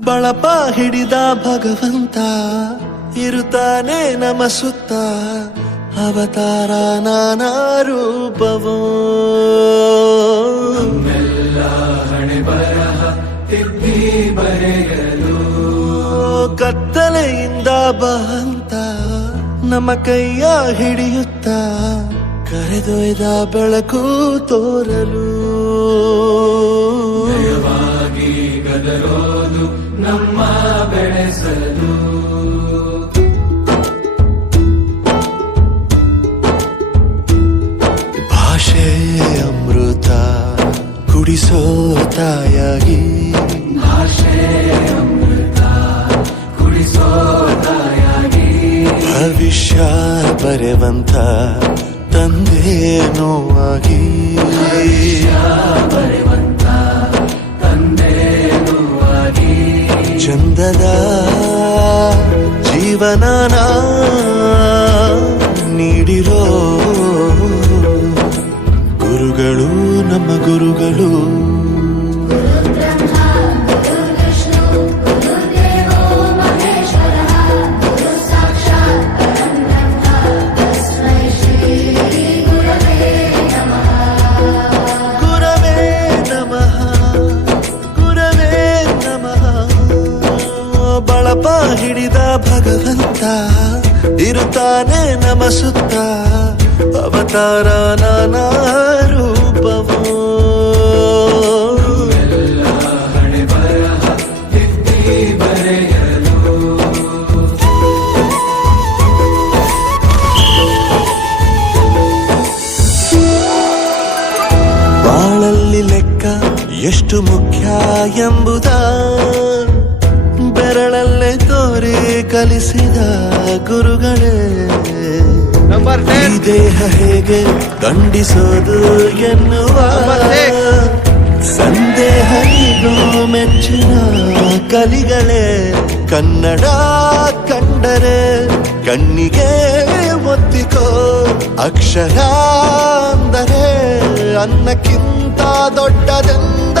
ಬಳಪ ಹಿಡಿದ ಭಗವಂತ ಇರುತ್ತಾನೆ ನಮ ಸುತ್ತ ಅವತಾರ ನಾನಾ ರೂಪವೋ ಹಣೆ ಬರಹ ತಿದ್ದಿ ಬರೆಯಲು ಕತ್ತಲೆಯಿಂದ ಬಹಂತ ನಮ್ಮ ಕೈಯ ಹಿಡಿಯುತ್ತ ಕರೆದೊಯ್ದ ಬೆಳಕು ತೋರಲು ಜಯವಾಗಿ ಗದರೋದು ನಮ್ಮ ಬೆಳೆಸಲು ಭಾಷೆ ಅಮೃತ ಕುಡಿಸೋ ತಾಯಾಗಿ ಭಾಷೆ ಅಮೃತ ಕುಡಿಸೋ ತಾಯಾಗಿ ಭವಿಷ್ಯ ಬರೆವಂತ ತಂದೆ ನೋವಾಗಿ ಬರೆವಂತ ತಂದೆ ನೋವಾಗಿ ಚಂದದ ಜೀವನನ ನೀಡಿರೋ ಗುರುಗಳು ನಮ್ಮ ಗುರುಗಳು ಬಳಪ ಹಿಡಿದ ಭಗವಂತ ಇರುತ್ತಾನೆ ನಮ ಸುತ್ತ ಅವತಾರ ನಾನಾ ರೂಪವೋ ಹಣೆ ಬರಹ ತಿದ್ದಿ ಬರೆಯಲು ಬಾಳಲ್ಲಿ ಲೆಕ್ಕ ಎಷ್ಟು ಮುಖ್ಯ ಎಂಬುದ ಬೆರಳಲ್ಲೇ ತೋರಿ ಕಲಿಸಿದ ಗುರುಗಳೇ ಈ ದೇಹ ಹೇಗೆ ದಂಡಿಸೋದು ಎನ್ನುವ ಸಂದೇಹ ಇದು ಮೆಚ್ಚಿನ ಕಲಿಗಳೇ ಕನ್ನಡ ಕಂಡರೆ ಕಣ್ಣಿಗೆ ಒತ್ತಿಕೋ ಅಕ್ಷರ ಅಂದರೆ ಅನ್ನಕ್ಕಿಂತ ದೊಡ್ಡದೆಂದ